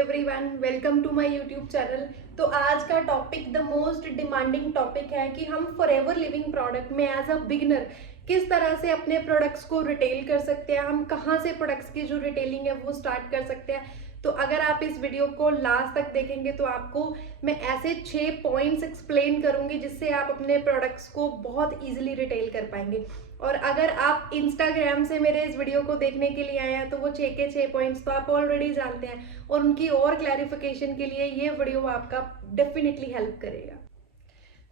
Everyone, welcome to my YouTube channel. तो आज का topic the most demanding topic है कि हम फॉरएवर लिविंग प्रोडक्ट में एज अ बिगिनर किस तरह से अपने प्रोडक्ट्स को रिटेल कर सकते हैं, हम कहाँ से प्रोडक्ट्स की जो रिटेलिंग है वो स्टार्ट कर सकते हैं। तो अगर आप इस वीडियो को लास्ट तक देखेंगे तो आपको मैं ऐसे 6 पॉइंट्स एक्सप्लेन करूंगी जिससे आप अपने प्रोडक्ट्स को बहुत ईजिली रिटेल कर पाएंगे। और अगर आप इंस्टाग्राम से मेरे इस वीडियो को देखने के लिए आए हैं तो वो 6 के 6 पॉइंट्स तो आप ऑलरेडी जानते हैं और उनकी और क्लैरिफिकेशन के लिए ये वीडियो आपका डेफिनेटली हेल्प करेगा।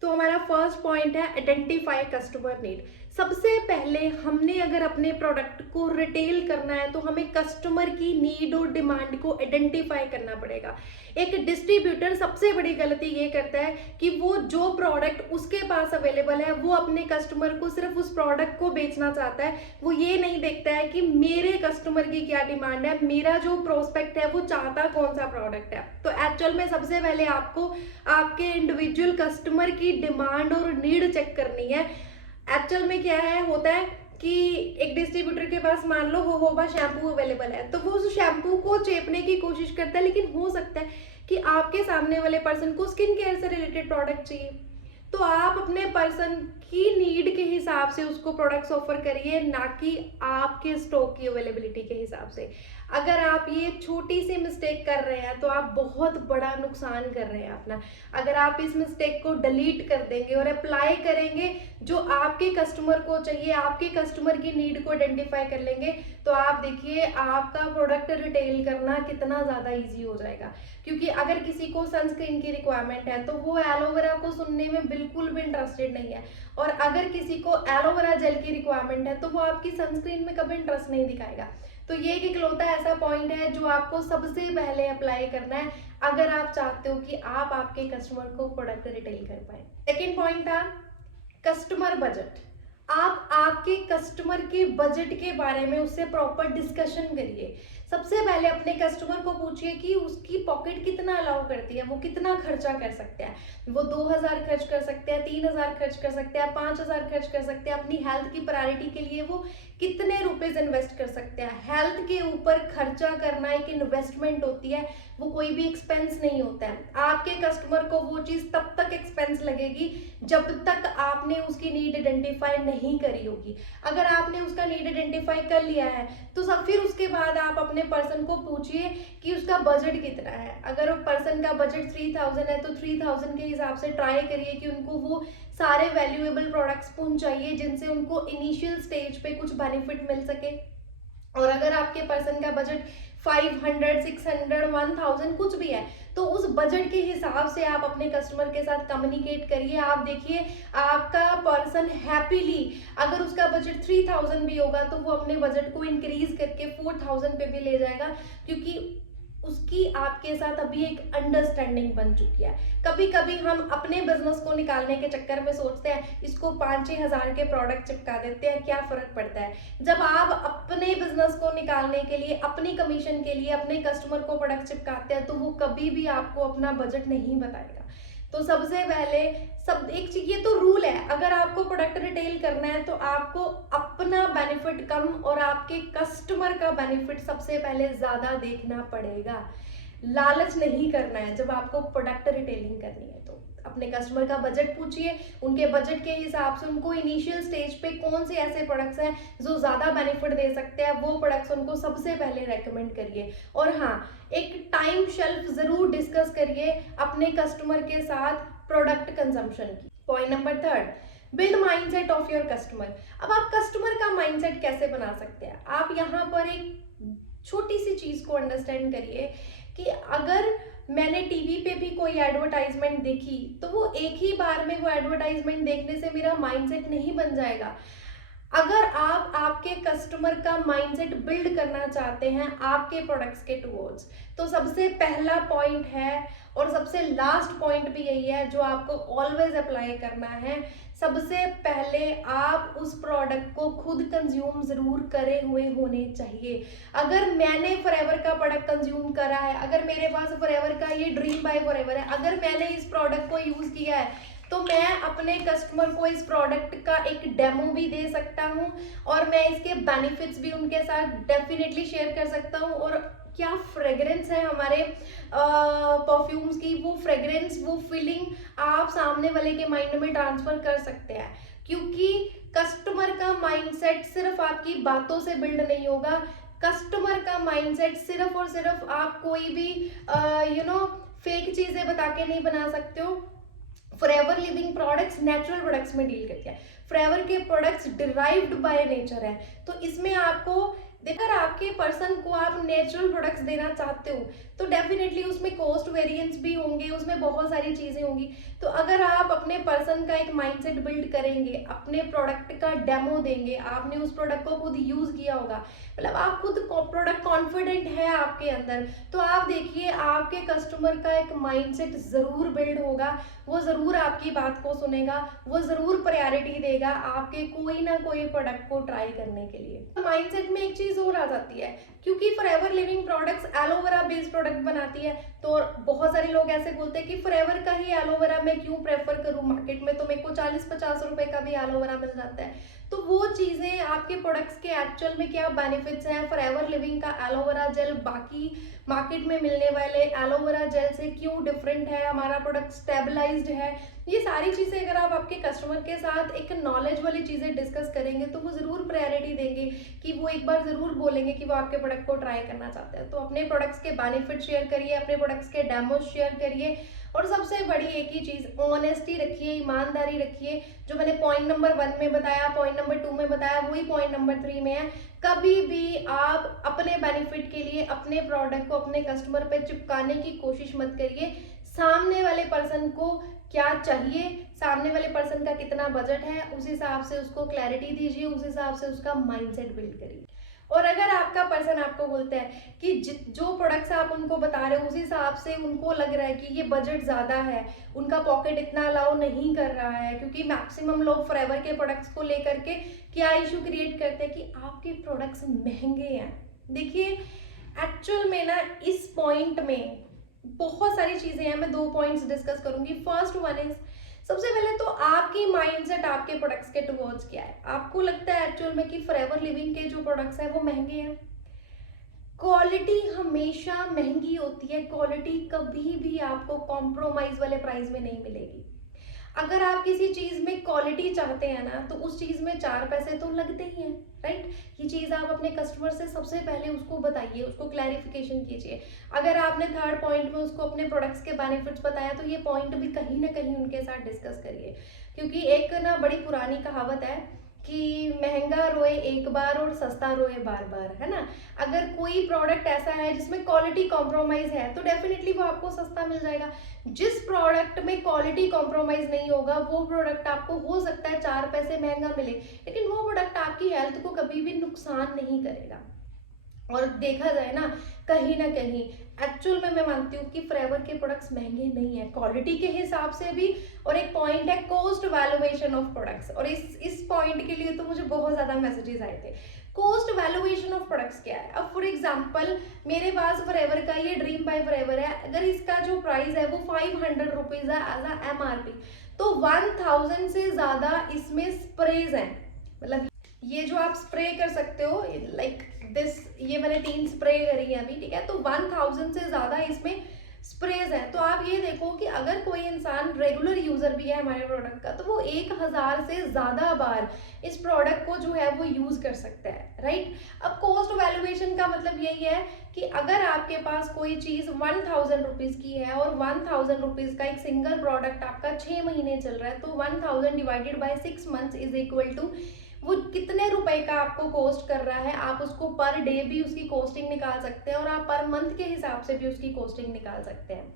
तो हमारा फर्स्ट पॉइंट है आइडेंटिफाई कस्टमर नीड। सबसे पहले हमने अगर अपने प्रोडक्ट को रिटेल करना है तो हमें कस्टमर की नीड और डिमांड को आइडेंटिफाई करना पड़ेगा। एक डिस्ट्रीब्यूटर सबसे बड़ी गलती ये करता है कि वो जो प्रोडक्ट उसके पास अवेलेबल है वो अपने कस्टमर को सिर्फ उस प्रोडक्ट को बेचना चाहता है। वो ये नहीं देखता है कि मेरे कस्टमर की क्या डिमांड है, मेरा जो प्रोस्पेक्ट है वो चाहता कौन सा प्रोडक्ट है। तो एक्चुअल में सबसे पहले आपको आपके इंडिविजुअल कस्टमर की डिमांड और नीड चेक करनी है। एक्चुअल में क्या है होता है कि एक डिस्ट्रीब्यूटर के पास मान लो होहोबा शैम्पू अवेलेबल है तो वो उस शैम्पू को चेपने की कोशिश करता है, लेकिन हो सकता है कि आपके सामने वाले पर्सन को स्किन केयर से रिलेटेड प्रोडक्ट चाहिए। तो आप अपने पर्सन की नीड के हिसाब से उसको प्रोडक्ट्स ऑफर करिए, ना कि आपके स्टॉक की अवेलेबिलिटी के हिसाब से। अगर आप ये छोटी सी मिस्टेक कर रहे हैं तो आप बहुत बड़ा नुकसान कर रहे हैं अपना। अगर आप इस मिस्टेक को डिलीट कर देंगे और अप्लाई करेंगे जो आपके कस्टमर को चाहिए, आपके कस्टमर की नीड को आइडेंटिफाई कर लेंगे, तो आप देखिए आपका प्रोडक्ट रिटेल करना कितना ज़्यादा ईजी हो जाएगा। क्योंकि अगर किसी को सनस्क्रीन की रिक्वायरमेंट है तो वो एलोवेरा को सुनने में बिल्कुल भी इंटरेस्टेड नहीं है, और अगर किसी को एलोवेरा जेल की रिक्वायरमेंट है तो वो आपकी सनस्क्रीन में कभी इंटरेस्ट नहीं दिखाएगा। तो ये एक इकलौता ऐसा पॉइंट है जो आपको सबसे पहले अप्लाई करना है अगर आप चाहते हो कि आप आपके कस्टमर को प्रोडक्ट रिटेल कर पाए। सेकेंड पॉइंट था कस्टमर बजट। आप आपके कस्टमर के बजट के बारे में उससे प्रॉपर डिस्कशन करिए। सबसे पहले अपने कस्टमर को पूछिए कि उसकी पॉकेट कितना अलाउ करती है, वो कितना खर्चा कर सकते हैं। वो 2000 खर्च कर सकते हैं, 3000 खर्च कर सकते हैं, 5000 खर्च कर सकते हैं। अपनी हेल्थ की प्रायोरिटी के लिए वो कितने रुपीज इन्वेस्ट कर सकते हैं। हेल्थ के ऊपर खर्चा करना एक इन्वेस्टमेंट होती है, वो कोई भी एक्सपेंस नहीं होता है। आपके कस्टमर को वो चीज़ तब तक एक्सपेंस लगेगी जब तक आपने उसकी नीड आइडेंटिफाई नहीं करी होगी। अगर आपने उसका नीड आइडेंटिफाई कर लिया है तो सब फिर उसके बाद आप अपने पर्सन को पूछिए कि उसका बजट कितना है। अगर पर्सन का बजट 3000 है तो 3000 के हिसाब से ट्राई करिए कि उनको वो सारे वैल्यूएबल प्रोडक्ट्स पहुंचाइए जिनसे उनको इनिशियल स्टेज पे कुछ बेनिफिट मिल सके। और अगर आपके पर्सन का बजट 500, 600, 1000 कुछ भी है तो उस बजट के हिसाब से आप अपने कस्टमर के साथ कम्युनिकेट करिए। आप देखिए आपका पर्सन हैप्पीली, अगर उसका बजट 3000 भी होगा तो वो अपने बजट को इंक्रीज करके 4000 पे भी ले जाएगा, क्योंकि उसकी आपके साथ अभी एक अंडरस्टैंडिंग बन चुकी है। कभी कभी हम अपने बिजनेस को निकालने के चक्कर में सोचते हैं इसको 5-6 हजार के प्रोडक्ट चिपका देते हैं, क्या फर्क पड़ता है। जब आप अपने बिजनेस को निकालने के लिए, अपनी कमीशन के लिए अपने कस्टमर को प्रोडक्ट चिपकाते हैं तो वो कभी भी आपको अपना बजट नहीं बताएगा। तो सबसे पहले एक चीज, ये तो रूल है, अगर आपको प्रोडक्ट रिटेल करना है तो आपको अपना बेनिफिट कम और आपके कस्टमर का बेनिफिट सबसे पहले ज्यादा देखना पड़ेगा। लालच नहीं करना है जब आपको प्रोडक्ट रिटेलिंग करनी है। तो अपने कस्टमर का बजट पूछिए, उनके बजट के हिसाब से उनको इनिशियल स्टेज पे कौन से ऐसे प्रोडक्ट्स हैं जो ज़्यादा बेनिफिट दे सकते हैं, वो प्रोडक्ट्स उनको सबसे पहले रेकमेंड करिए। और हाँ, एक टाइम शेल्फ ज़रूर डिस्कस करिए अपने कस्टमर के साथ प्रोडक्ट कंजम्पशन की। Point number 3, build mindset of your customer. अब आप कस्टमर का माइंडसेट कैसे बना सकते हैं? आप यहाँ पर एक छोटी सी चीज़ को अंडरस्टैंड करिए कि अगर मैंने टीवी पे भी कोई एडवर्टाइजमेंट देखी तो वो एक ही बार में वो एडवर्टाइजमेंट देखने से मेरा माइंडसेट नहीं बन जाएगा। अगर आप आपके कस्टमर का माइंडसेट बिल्ड करना चाहते हैं आपके प्रोडक्ट्स के टुवर्ड्स, तो सबसे पहला पॉइंट है और सबसे लास्ट पॉइंट भी यही है जो आपको ऑलवेज अप्लाई करना है। सबसे पहले आप उस प्रोडक्ट को खुद कंज्यूम जरूर करे हुए होने चाहिए। अगर मैंने फॉरएवर का प्रोडक्ट कंज्यूम करा है, अगर मेरे पास फॉरएवर का ये ड्रीम बाय फॉरएवर है, अगर मैंने इस प्रोडक्ट को यूज किया है तो मैं अपने कस्टमर को इस प्रोडक्ट का एक डेमो भी दे सकता हूँ और मैं इसके बेनिफिट्स भी उनके साथ डेफिनेटली शेयर कर सकता हूँ। और क्या फ्रेग्रेंस है हमारे परफ्यूम्स की, वो फ्रेग्रेंस, वो फीलिंग आप सामने वाले के माइंड में ट्रांसफर कर सकते हैं। क्योंकि कस्टमर का माइंडसेट सिर्फ आपकी बातों से बिल्ड नहीं होगा, कस्टमर का माइंडसेट सिर्फ और सिर्फ आप कोई भी फेक चीजें बता के नहीं बना सकते हो। Forever living products natural products में डील करते हैं। फॉरएवर के प्रोडक्ट्स डिराइव्ड बाय नेचर है, तो इसमें आपको देखकर आपके पर्सन को आप नेचुरल प्रोडक्ट्स देना चाहते हो तो डेफिनेटली उसमें कॉस्ट वेरिएंस भी होंगे, उसमें बहुत सारी चीजें होंगी। तो अगर आप अपने पर्सन का एक माइंडसेट बिल्ड करेंगे, अपने प्रोडक्ट का डेमो देंगे, आपने उस प्रोडक्ट को खुद यूज किया होगा, मतलब आप खुद प्रोडक्ट कॉन्फिडेंट है आपके अंदर, तो आप देखिए आपके कस्टमर का एक माइंडसेट जरूर बिल्ड होगा, वो जरूर आपकी बात को सुनेगा, वो जरूर प्रायोरिटी देगा आपके कोई ना कोई प्रोडक्ट को ट्राई करने के लिए। माइंडसेट में एक चीज और आ जाती है, क्योंकि forever living products aloe vera based product बनाती है, तो बहुत सारे लोग ऐसे बोलते हैं कि फॉरएवर का ही एलोवेरा मैं क्यों प्रेफर करूं, मार्केट में तो मेरे को 40-50 रुपए का भी एलोवेरा मिल जाता है। तो वो चीजें आपके प्रोडक्ट्स के एक्चुअल में क्या बेनिफिट्स हैं, फॉरएवर लिविंग का एलोवेरा जेल बाकी मार्केट में मिलने वाले एलोवेरा जेल से क्यों डिफरेंट है, हमारा प्रोडक्ट स्टेबलाइज्ड है, ये सारी चीजें अगर आप आपके कस्टमर के साथ एक नॉलेज वाली चीजें डिस्कस करेंगे तो वो जरूर प्रायोरिटी देंगे, कि वो एक बार जरूर बोलेंगे कि वो आपके प्रोडक्ट को ट्राई करना चाहते हैं। तो अपने प्रोडक्ट्स के बेनिफिट शेयर करिए, अपने प्रोडक्ट्स के डेमो शेयर करिए, और सबसे बड़ी एक ही चीज ऑनेस्टी रखिए, ईमानदारी रखिए। जो मैंने पॉइंट नंबर 1 में बताया, पॉइंट नंबर 2 में बताया, वही पॉइंट नंबर 3 में है। कभी भी आप अपने बेनिफिट के लिए अपने प्रोडक्ट को अपने कस्टमर पे चिपकाने की कोशिश मत करिए। सामने वाले पर्सन को क्या चाहिए, सामने वाले पर्सन का कितना बजट है, उस हिसाब से उसको क्लैरिटी दीजिए, उस हिसाब से उसका माइंडसेट बिल्ड करिए। और अगर आपका पर्सन आपको बोलता है कि जो प्रोडक्ट्स आप उनको बता रहे हो उस हिसाब से उनको लग रहा है कि ये बजट ज़्यादा है, उनका पॉकेट इतना अलाउ नहीं कर रहा है, क्योंकि मैक्सिमम लोग फॉरएवर के प्रोडक्ट्स को लेकर के क्या इशू क्रिएट करते हैं कि आपके प्रोडक्ट्स महंगे हैं। देखिए एक्चुअल में ना इस पॉइंट में बहुत सारी चीज़ें हैं, मैं 2 पॉइंट्स डिस्कस करूंगी। फर्स्ट वन इज, सबसे पहले तो आपकी माइंडसेट आपके प्रोडक्ट्स के टुवर्ड्स क्या है। आपको लगता है एक्चुअल में कि फॉरएवर लिविंग के जो प्रोडक्ट्स हैं वो महंगे हैं? क्वालिटी हमेशा महंगी होती है, क्वालिटी कभी भी आपको कॉम्प्रोमाइज वाले प्राइस में नहीं मिलेगी। अगर आप किसी चीज में क्वालिटी चाहते हैं ना तो उस चीज में 4 पैसे तो लगते ही हैं, राइट। ये चीज आप अपने कस्टमर से सबसे पहले उसको बताइए, उसको क्लैरिफिकेशन कीजिए। अगर आपने थर्ड पॉइंट में उसको अपने प्रोडक्ट्स के बेनिफिट्स बताया तो ये पॉइंट भी कहीं ना कहीं उनके साथ डिस्कस करिए। क्योंकि एक ना बड़ी पुरानी कहावत है कि महंगा रोए एक बार और सस्ता रोए बार बार, है ना। अगर कोई प्रोडक्ट ऐसा है जिसमें क्वालिटी कॉम्प्रोमाइज है तो डेफिनेटली वो आपको सस्ता मिल जाएगा। जिस प्रोडक्ट में क्वालिटी कॉम्प्रोमाइज नहीं होगा वो प्रोडक्ट आपको हो सकता है 4 पैसे महंगा मिले, लेकिन वो प्रोडक्ट आपकी हेल्थ को कभी भी नुकसान नहीं करेगा। और देखा जाए ना कहीं एक्चुअल में मैं मानती हूँ कि फॉरएवर के प्रोडक्ट्स महंगे नहीं है क्वालिटी के हिसाब से भी। और एक पॉइंट है कॉस्ट वैल्यूएशन ऑफ प्रोडक्ट्स, और इस पॉइंट के लिए तो मुझे बहुत ज्यादा मैसेजेस आए थे। कॉस्ट वैल्यूएशन ऑफ प्रोडक्ट्स क्या है? अब फॉर एग्जांपल मेरे पास फॉरएवर का ये ड्रीम बाय फॉरएवर है, अगर इसका जो प्राइस है वो 500 रुपीज है एज अ MRP, तो 1000 से ज्यादा इसमें स्प्रेज है। मतलब ये जो आप स्प्रे कर सकते हो लाइक दिस, ये मैंने 3 स्प्रे करी है अभी, ठीक है। तो 1000 से ज्यादा इसमें स्प्रेज है। तो आप ये देखो कि अगर कोई इंसान रेगुलर यूजर भी है हमारे प्रोडक्ट का तो वो 1000 से ज्यादा बार इस प्रोडक्ट को जो है वो यूज कर सकता है, राइट। अब कॉस्ट वैल्यूएशन का मतलब यही है कि अगर आपके पास कोई चीज 1000 रुपीज की है और 1000 रुपीज का एक सिंगल प्रोडक्ट आपका 6 महीने चल रहा है, तो 1000 divided by 6 months is equal to वो कितने रुपए का आपको कॉस्ट कर रहा है। आप उसको पर डे भी उसकी कॉस्टिंग निकाल सकते हैं और आप पर मंथ के हिसाब से भी उसकी कॉस्टिंग निकाल सकते हैं।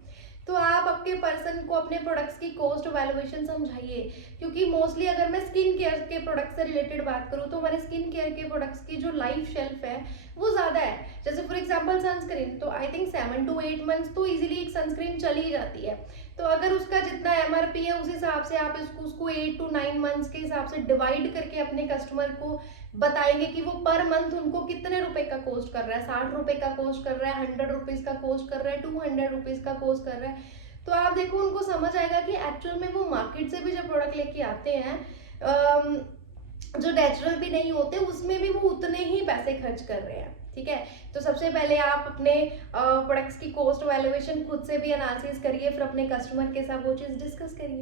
तो आप आपके पर्सन को अपने प्रोडक्ट्स की कॉस्ट वैल्यूएशन समझाइए। क्योंकि मोस्टली अगर मैं स्किन केयर के प्रोडक्ट से रिलेटेड बात करूँ तो हमारे स्किन केयर के प्रोडक्ट्स की जो लाइफ शेल्फ है वो ज़्यादा है। जैसे फॉर एग्जांपल सनस्क्रीन, तो आई थिंक 7 to 8 मंथ्स तो इजीली एक सनस्क्रीन चली जाती है। तो अगर उसका जितना MRP है उस हिसाब से आप उसको 8 to 9 मंथ्स के हिसाब से डिवाइड करके अपने कस्टमर को बताएंगे कि वो पर मंथ उनको कितने रुपए का कॉस्ट कर रहा है, 60 रुपए का कॉस्ट कर रहा है, 100 रुपीज का कॉस्ट कर रहा है, 200 रुपीज का कॉस्ट कर रहा है। तो आप देखो उनको समझ आएगा कि एक्चुअल में वो मार्केट से भी जब प्रोडक्ट लेके आते हैं जो नेचुरल भी नहीं होते उसमें भी वो उतने ही पैसे खर्च कर रहे हैं। ठीक है। तो सबसे पहले आप अपने प्रोडक्ट्स की कॉस्ट वैल्यूएशन खुद से भी एनालिसिस करिए, फिर अपने कस्टमर के साथ वो चीज़ डिस्कस करिए।